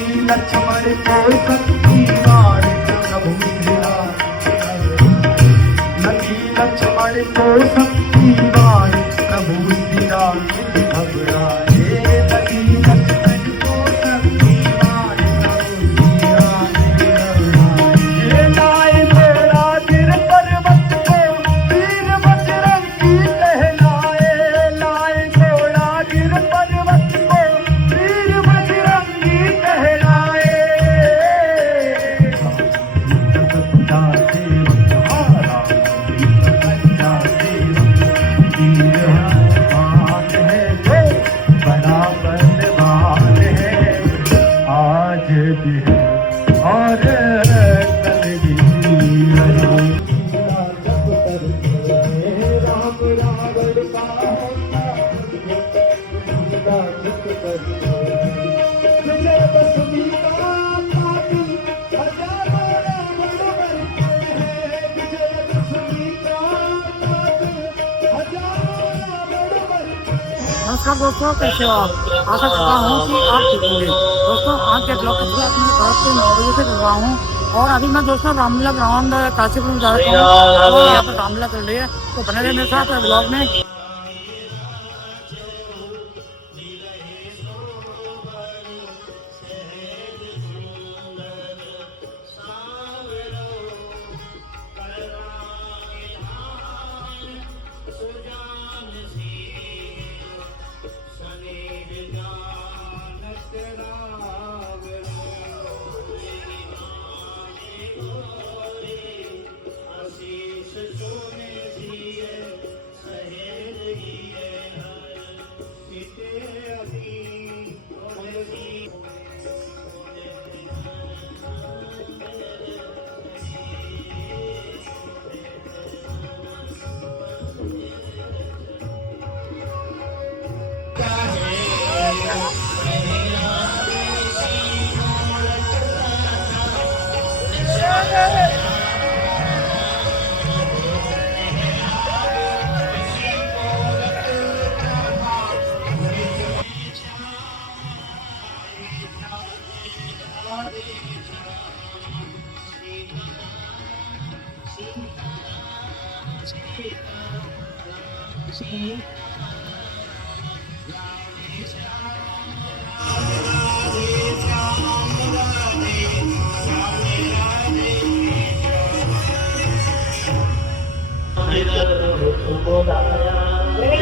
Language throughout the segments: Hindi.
लक्ष्मण को शक्तिमान प्रभु श्रीराम, लक्ष्मण को शक्तिमान प्रभु श्रीराम घबराए, लक्ष्मण को शक्तिमान प्रभु श्रीराम घबराए। लाए घोड़ा गिर पर्वत को वीर बजरंगी कहलाए, लाए घोड़ा गिर पर्वत को वीर बजरंगी कहलाए। सच्चा सेवक हारा, सच्चा सेवक वीर हनुमान है जो बड़ा बलवान है, आज भी है और कल भी रहे। जप करते राम रावण का होता, जप करते विजय दशमी का पापी हजारों रावण मरते हैं, विजय दशमी का पापी हजारों रावण मरते हैं। नमस्कार दोस्तों, कैसे हो आप? आशा करता हूँ कि आप ठीक होंगे। दोस्तों, आज के ब्लॉग की शुरुआत मैं रात के 9 बजे से कर रहा हूँ और अभी मैं दोस्तों रामलीला ग्राउंड काशीपुर में जा रहा हूँ और यहाँ पर रामलीला चल रही है, तो बने रहे मेरे साथ ब्लॉग में।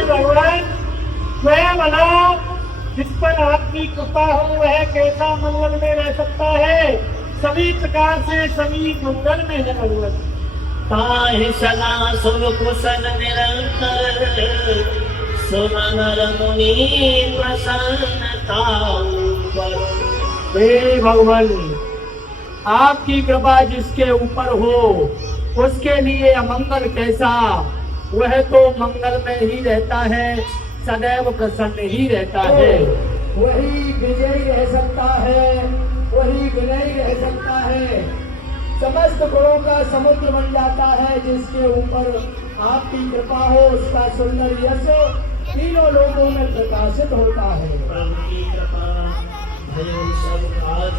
भगवान स्वयं अनाथ, जिस पर आपकी कृपा हो वह कैसा मंगल में रह सकता है। सभी प्रकार से सभी मंगल में है भगवान। ताहि सदा सुख कुशल निरंतर, सुन नर मुनि प्रसन्नता ऊपर। हे भगवान, आपकी कृपा जिसके ऊपर हो उसके लिए अमंगल कैसा, वह तो मंगल में ही रहता है, सदैव प्रसन्न ही रहता है। वही विजयी रह सकता है, वही विनयी रह सकता है, समस्त गुणों का समुद्र बन जाता है। जिसके ऊपर आपकी कृपा हो उसका सुंदर यश तीनों लोगों में प्रकाशित होता है। प्रभु की कृपा भयो सब काज,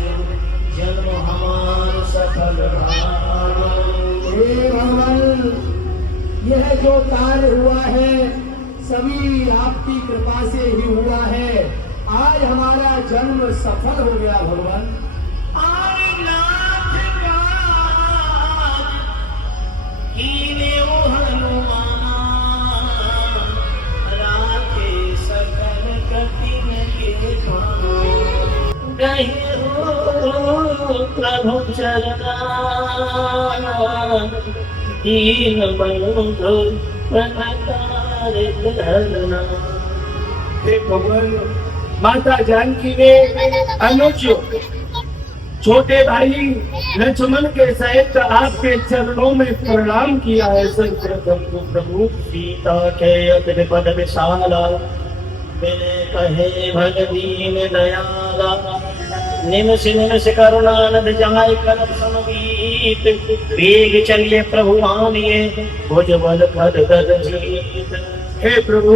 जन्म हमार सफल भाव। हे भगवान, यह जो कार्य हुआ है सभी आपकी कृपा से ही हुआ है। आज हमारा जन्म सफल हो गया भगवान। प्रभु चरणा दीन बंधु भगवान, माता जानकी ने अनुज छोटे भाई लक्ष्मण के सहित आपके चरणों में प्रणाम किया है। सर्वप्रथम प्रभु सीता के अति पद विशाला, बिने कहे भगदीन दयाला। निमिष निमिष करुणानद जाय कर समवीत, वेग चलिए प्रभु आनिए भुज बल खद गद जीत। हे प्रभु,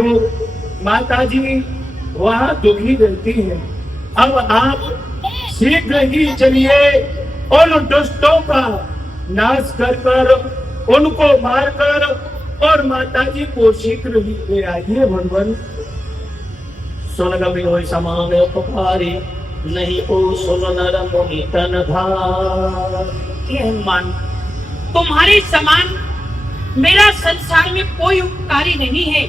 माता जी वहाँ दुखी रहती है, अब आप शीघ्र ही चलिए उन दुष्टों का नाश कर उनको मारकर और माता जी को शीघ्र ही ले आइए भगवान। सुन कवि हो समान उपकारी नहीं ओ सुन नर मुनि तन धार। हे हनुमान, तुम्हारे समान मेरा संसार में कोई उपकारी नहीं है।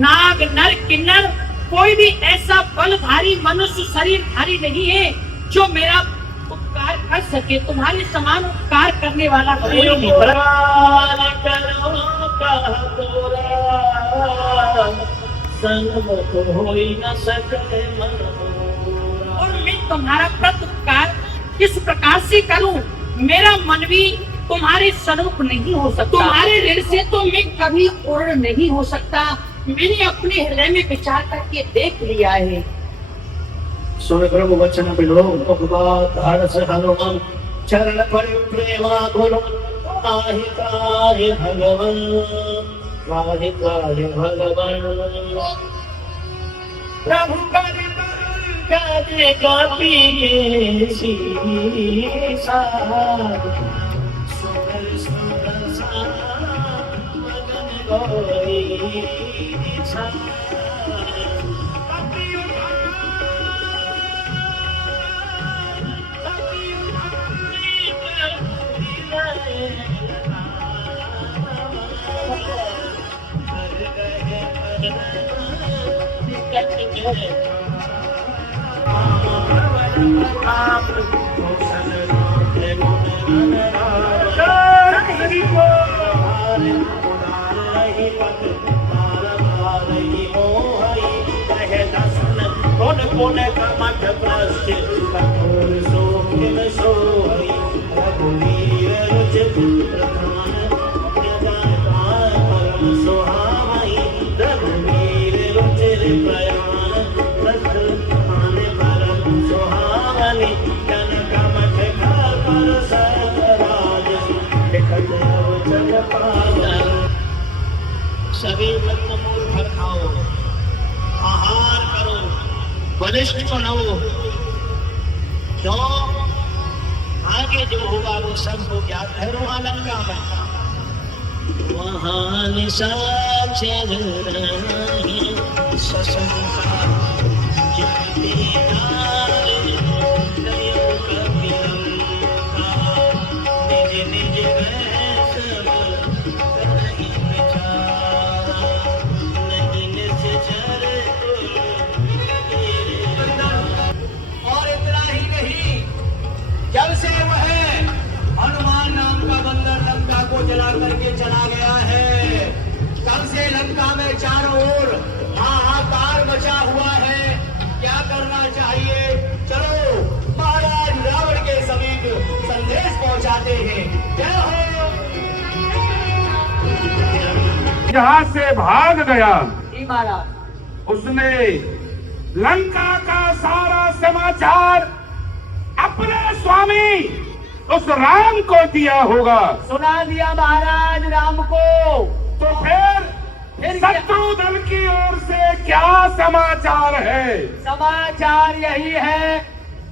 नाग नर किन्नर कोई भी ऐसा बलधारी मनुष्य शरीरधारी नहीं है जो मेरा उपकार कर सके। तुम्हारे समान उपकार करने वाला कोई नहीं। प्राण करो कह तोरा संग होई न सके मनोरा। और मैं तुम्हारा प्रत्युपकार किस प्रकार से करूं? मेरा मन भी तुम्हारे स्वरूप नहीं हो सकता। तुम्हारे ऋण से तो मैं कभी पूर्ण नहीं हो सकता। मैंने अपने हृदय में विचार करके देख लिया है। सुन प्रभु वचन बिलो भगवत हर्ष हनुमान चरण पड़े प्रेमा गुरु आहि काहि भगवन वाहि काहि भगवन। प्रभु कर काजे कापी सीसा सुंदर सुंदर सा मगन गोरी सा। पुन कमठ प्रस्थ कठोर सोखिन सोई रघुवीर रुचित प्रधान जगत परम सुहावई। रघुवीर रुचिर प्रयाण प्रधान परम सुहावनी। जन कमठ कर सतराज लिखत अवचन पावन। सभी रत्न मूल भर खाओ आहार करो वरिष्ठ बनो। क्यों? आगे जो होगा वो सबको ज्ञात है। वहां लंका में वहां निशाचर सशंका जगते नारे गयो कपिलंका। निज निज वैस करहि विचार नहीं निश्चर और इतना ही नहीं, जब से वह हनुमान नाम का बंदर लंका को जला करके चला गया है, तब से लंका में चारों ओर हाहाकार मचा हुआ है। क्या करना चाहिए? चलो महाराज रावण के समीप संदेश पहुंचाते हैं। जय हो। जहां से भाग गया जी महाराज। उसने लंका का सारा समाचार अपने स्वामी उस राम को दिया होगा। सुना दिया महाराज राम को। तो फिर शत्रु दल की ओर से क्या समाचार है? समाचार यही है,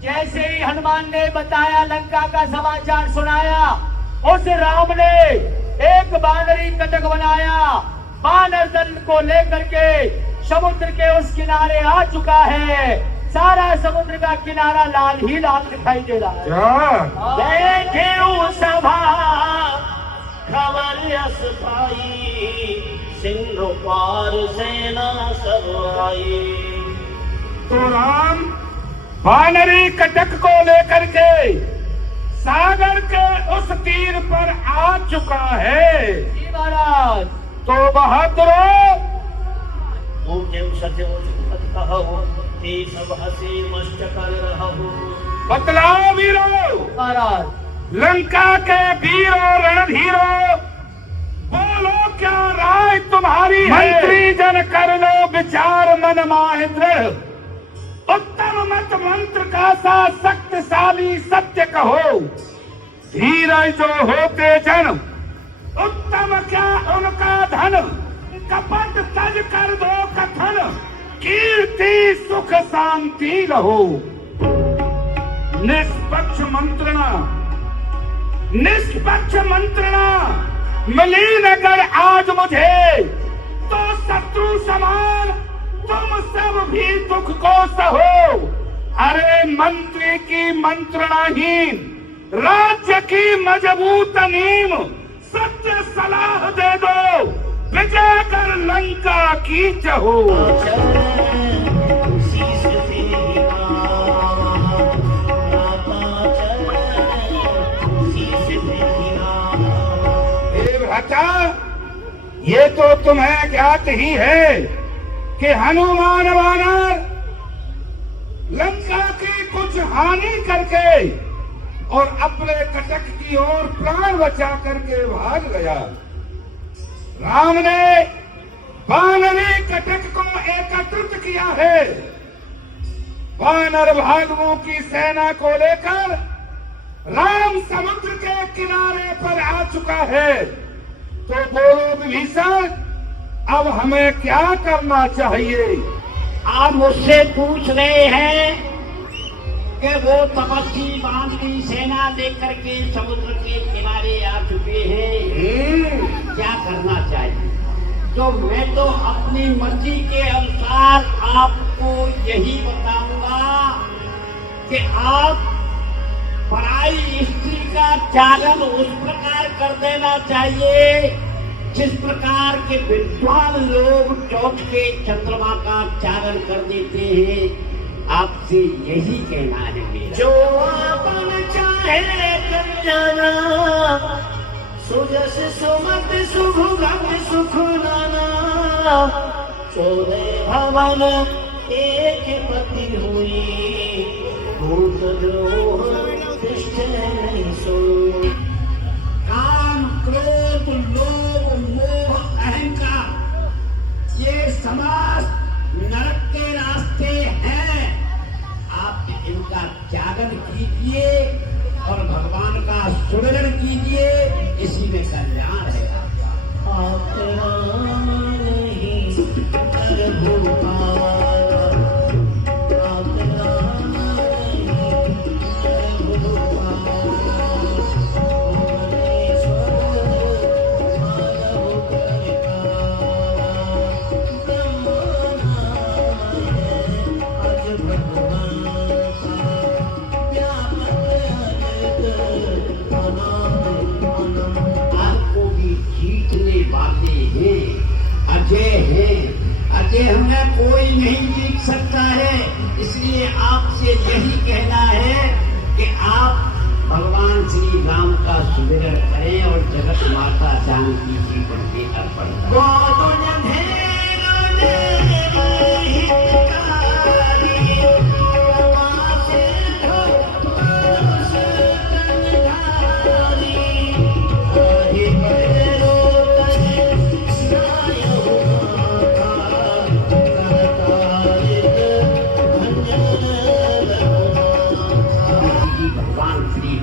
जैसे ही हनुमान ने बताया लंका का समाचार सुनाया, उस राम ने एक बानरी कटक बनाया, बानर दल को लेकर के समुद्र के उस किनारे आ चुका है। सारा समुद्र का किनारा लाल ही लाल दिखाई दे रहा है। देखे सभा खबर यस पाई सिंधु पार सेना सब आई। तो राम वानरी कटक को लेकर के सागर के उस तीर पर आ चुका है। जी महाराज। तो बहादुरों, सत्य कहो सब हसी मस्त कर रहो। बतलाओ वीरों, महाराज। लंका के वीरों रणधीरों, बोलो क्या राय तुम्हारी है? मंत्री जन कर लो विचार मन माहिन्द्र। उत्तम मत मंत्र का सा शक्तिशाली सत्य कहो। धीरज जो होते जन, उत्तम क्या उनका धन। कपट तज कर दो कथन, कीर्ति सुख शांति रहो। निष्पक्ष मंत्रणा मिली अगर आज मुझे, तो शत्रु समान तुम सब भी दुख को सहो। अरे मंत्री की मंत्रणाहीन राज्य की मजबूत नींव, सत्य सलाह दे दो, विजय कर लंका की चहो। ये तो तुम्हें ज्ञात ही है कि हनुमान वानर लंका की कुछ हानि करके और अपने कटक की ओर प्राण बचा करके भाग गया। राम ने वानरी कटक को एकत्रित किया है। वानर भालुओं की सेना को लेकर राम समुद्र के किनारे पर आ चुका है। तो बोलो विभीषण, अब हमें क्या करना चाहिए? आप मुझसे पूछ रहे हैं कि वो तपस्वी वानरी सेना लेकर के समुद्र के किनारे आ चुके हैं, क्या करना चाहिए? तो मैं तो अपनी मर्जी के अनुसार आपको यही बताऊंगा कि आप पराई स्त्री का चालन उस प्रकार कर देना चाहिए जिस प्रकार के विद्वान लोग चौथ के चंद्रमा का चारण कर देते हैं। आपसे यही कहना है मेरा। जो अपन चाहे कर जाना, सुजस सुमत सुभग सुख नाना। चोरे भवन एक पति हुई, नहीं सो। काम, क्रोध, लोभ, मोह, अहंकार, ये समाज नरक के रास्ते हैं। आप इनका त्यागन कीजिए और भगवान का सुमिरन कीजिए, इसी में कल्याण है। अजय हमें कोई नहीं जीत सकता है। इसलिए आपसे यही कहना है कि आप भगवान श्री राम का सुमिरन करें और जगत माता जानकी जी के अर्पण करें।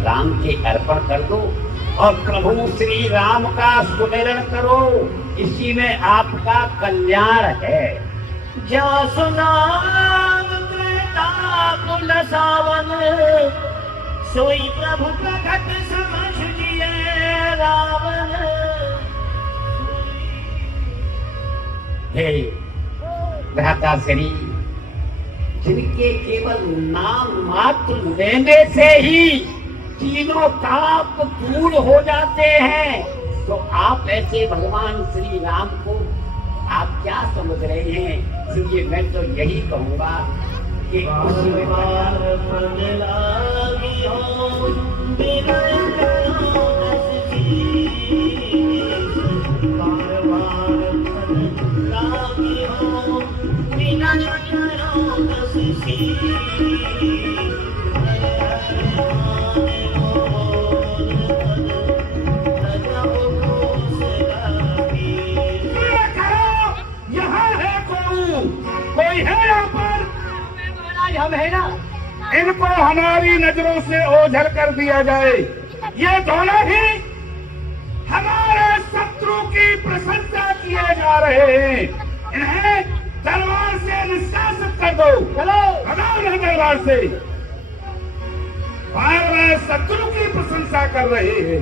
राम के अर्पण कर दो और प्रभु श्री राम का सुमिरन करो, इसी में आपका कल्याण है। जा सुनाम कुल सावन, सोई प्रभु प्रकट समझ लिए रावण। हे भ्राता श्री, जिनके केवल नाम मात्र लेने से ही तीनों पाप दूर हो जाते हैं, तो आप ऐसे भगवान श्री राम को आप क्या समझ रहे हैं? इसलिए मैं तो यही कहूँगा कि हम है ना, इनको हमारी नजरों से ओझल कर दिया जाए। ये दोनों ही हमारे शत्रु की प्रशंसा किए जा रहे हैं। इन्हें दरबार से निष्कासित कर दो। चलो भगाओ इन्हें दरबार से। कर रहे हैं?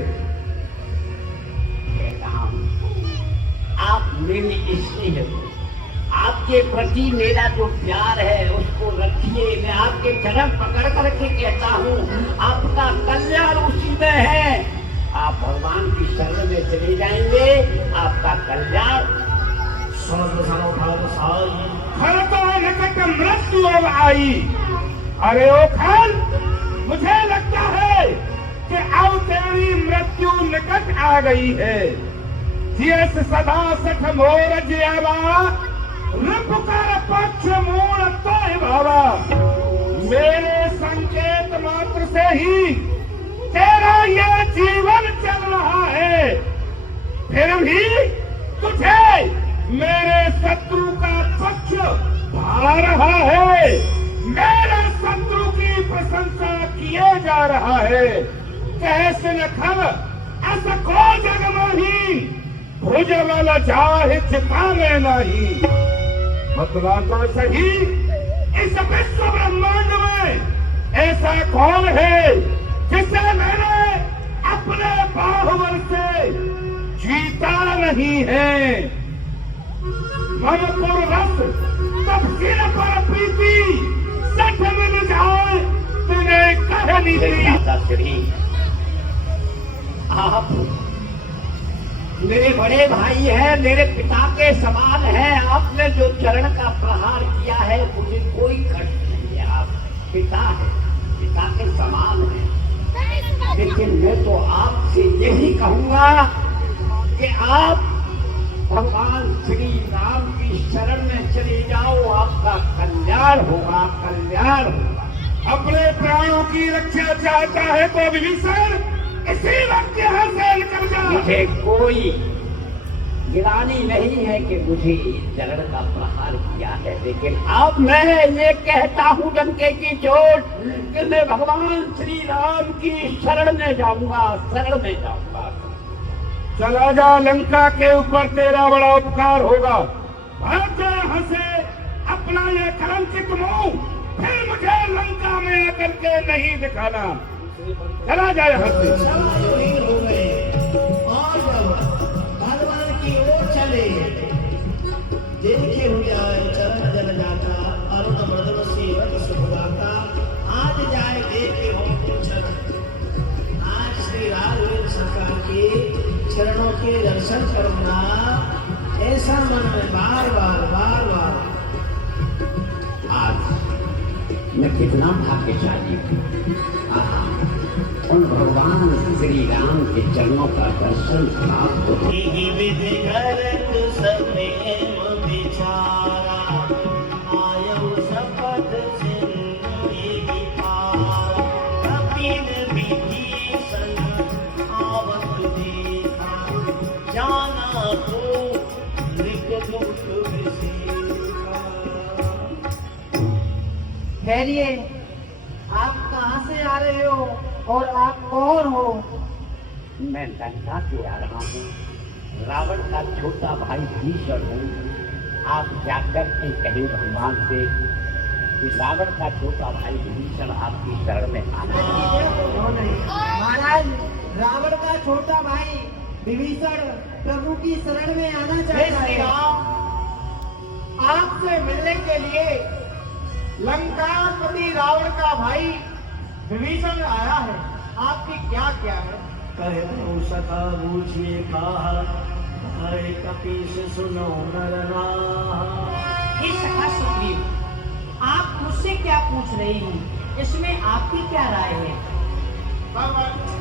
आप मेरी स्नेह हो, आपके प्रति मेरा जो प्यार है उसको रखिए। मैं आपके चरण पकड़ करके कहता हूँ, आपका कल्याण उसी में है। आप भगवान की शरण में चले जाएंगे, आपका कल्याण। खल तो निकट मृत्यु अब आई। अरे ओ खल, मुझे लगता है कि अब तेरी मृत्यु निकट आ गई है। जियस सदा सठ मोर जियावा, रिपुकर पक्ष मूल तो भावा। मेरे संकेत मात्र से ही तेरा यह जीवन चल रहा है, फिर भी तुझे मेरे शत्रु का पक्ष भा रहा है। मेरे शत्रु की प्रशंसा किए जा रहा है। कैसे न खल ऐसा को जग नहीं, भुज वाला जाहि चिताने नहीं। बतला तो सही, इस विश्व ब्रह्मांड में ऐसा कौन है जिसे मैंने अपने बाहुबल से जीता नहीं है। मन पुर रस तब सिर पर प्रीति, सठ मिल जाए तुझे कह नहीं। दादाश्री, आप मेरे बड़े भाई हैं, मेरे पिता के समान हैं। आपने जो चरण का प्रहार किया है मुझे कोई कष्ट नहीं है। आप पिता हैं, पिता के समान हैं। लेकिन मैं तो आपसे यही कहूंगा कि आप भगवान श्री राम की शरण में चले जाओ, आपका कल्याण होगा, कल्याण होगा। अपने प्राणों की रक्षा चाहता है तो विभीषण इसी वक्त यहाँ से निकल जा। मुझे कोई गिरानी नहीं है कि मुझे चरण का प्रहार किया है, लेकिन अब मैं ये कहता हूँ डंके की चोट कि मैं भगवान श्री राम की शरण में जाऊंगा, शरण में जाऊंगा। चला जा, लंका के ऊपर तेरा बड़ा उपकार होगा। भाग जा यहाँ से, अपना ये कलंकित मुंह फिर मुझे लंका में आकर के नहीं दिखाना। चला जा यहाँ से। हो गए और भगवान की ओर चले। देखे हुए चरण जल जाता, अरुण मृदुल सेवक सुखदाता। आज जाए देखे हो चरण, आज श्री राघवेंद्र सरकार के चरणों के दर्शन करना, ऐसा मन में बार बार आज मैं कितना भाग्यशाली हूँ। उन भगवान श्री राम के चरणों का दर्शन प्राप्त हो। ठहरिए, आप कहाँ से आ रहे हो और आप कौन हो? मैं लंका से आ रहा हूँ, रावण का छोटा भाई भीषण हूँ। आप जाकर के कहें भगवान से कि रावण का छोटा भाई भीषण आपकी शरण में आना है। महाराज, रावण का छोटा भाई विभीषण प्रभु की शरण में आना चाहता है। आपसे मिलने के लिए लंकापति रावण का भाई विभीषण आया है। आपकी क्या क्या है? कहे तो सखा पूछिए कहा, हरे कपीस सुनो नरना। हे सखा सुग्रीव, आप मुझसे क्या पूछ रही हैं? इसमें आपकी क्या राय है?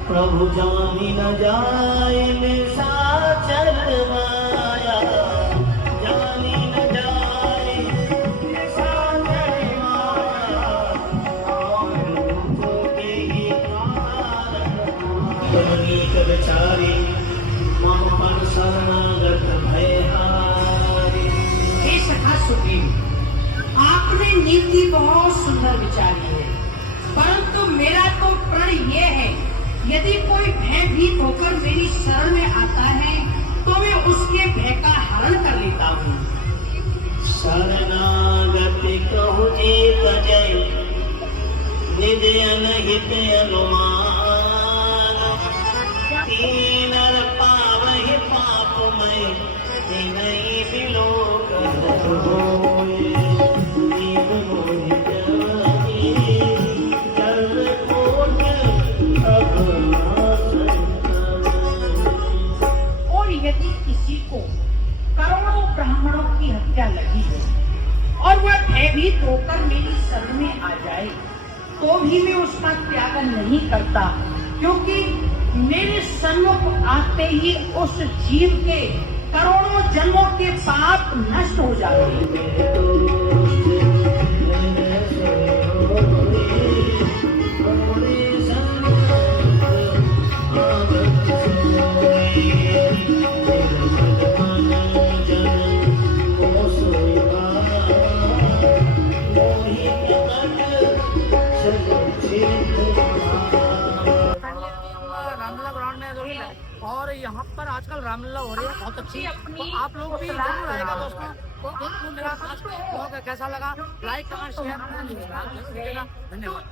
प्रभु जानी न जाए निशाचर माया, जानी न जाए निशाचर माया। और के ही कारण बेचारी मम पर शरणागत भयहारी। हे सखा सुग्रीव, आपने नीति बहुत सुंदर विचारी है, परंतु मेरा तो प्रण ये है, यदि कोई भयभीत होकर मेरी शरण में आता है तो मैं उसके भय का हरण कर लेता हूँ। शरणागति कहु जीत जय, निधि अनहित अनुमान। नहीं बिलोक होए, दीप मोहि जागे, जल कोट अब नासै तब। और यदि किसी को करोड़ों ब्राह्मणों की हत्या लगी है और वह भयभीत होकर मेरी शरण में आ जाए तो भी मैं उसका त्याग नहीं करता, क्योंकि मेरे सन्मुख आते ही उस जीव के करोड़ों जन्मों के पाप नष्ट हो जाते हैं। रामलीला ग्राउंड में और यहाँ पर आजकल रामलीला हो रही है बहुत अच्छी। तो आप लोग भी जरूर आएगा दोस्तों। तो मेरा आज ब्लॉग कैसा लगा, लाइक कमेंट शेयर धन्यवाद।